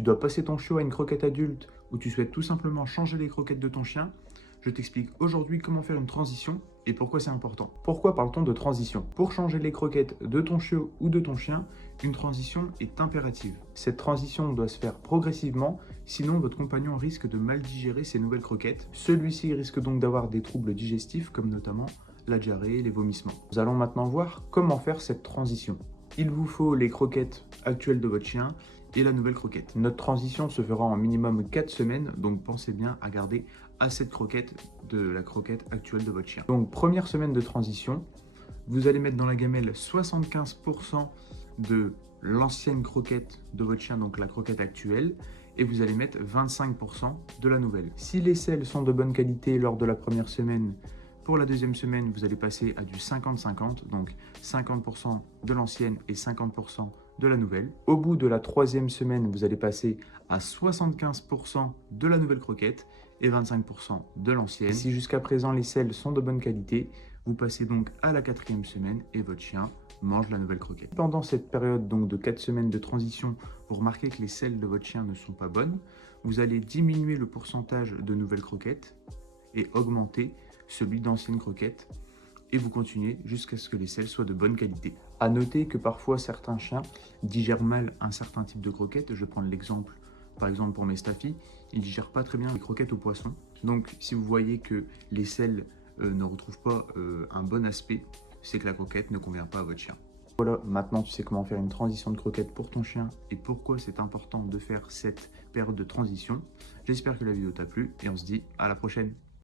tu dois passer ton chiot à une croquette adulte ou tu souhaites tout simplement changer les croquettes de ton chien, je t'explique aujourd'hui comment faire une transition et pourquoi c'est important. Pourquoi parle-t-on de transition? Pour changer les croquettes de ton chiot ou de ton chien, une transition est impérative. Cette transition doit se faire progressivement, sinon votre compagnon risque de mal digérer ces nouvelles croquettes. Celui-ci risque donc d'avoir des troubles digestifs comme notamment la diarrhée et les vomissements. Nous allons maintenant voir comment faire cette transition. Il vous faut les croquettes actuelles de votre chien et la nouvelle croquette. Notre transition se fera en minimum 4 semaines, donc pensez bien à garder assez de croquettes de la croquette actuelle de votre chien. Donc première semaine de transition, vous allez mettre dans la gamelle 75% de l'ancienne croquette de votre chien, donc la croquette actuelle, et vous allez mettre 25% de la nouvelle. Si les sels sont de bonne qualité lors de la première semaine, pour la deuxième semaine, vous allez passer à du 50-50, donc 50% de l'ancienne et 50% de la nouvelle. Au bout de la troisième semaine, vous allez passer à 75% de la nouvelle croquette et 25% de l'ancienne. Si jusqu'à présent les sels sont de bonne qualité, vous passez donc à la quatrième semaine et votre chien mange la nouvelle croquette. Pendant cette période donc de 4 semaines de transition, vous remarquez que les selles de votre chien ne sont pas bonnes, vous allez diminuer le pourcentage de nouvelles croquettes et augmenter celui d'anciennes croquettes et vous continuez jusqu'à ce que les selles soient de bonne qualité. À noter que parfois certains chiens digèrent mal un certain type de croquettes. Je vais prendre l'exemple, par exemple pour mes Staffy, ils ne digèrent pas très bien les croquettes au poisson. Donc si vous voyez que les selles ne retrouvent pas un bon aspect, c'est que la croquette ne convient pas à votre chien. Voilà, maintenant tu sais comment faire une transition de croquette pour ton chien et pourquoi c'est important de faire cette période de transition. J'espère que la vidéo t'a plu et on se dit à la prochaine.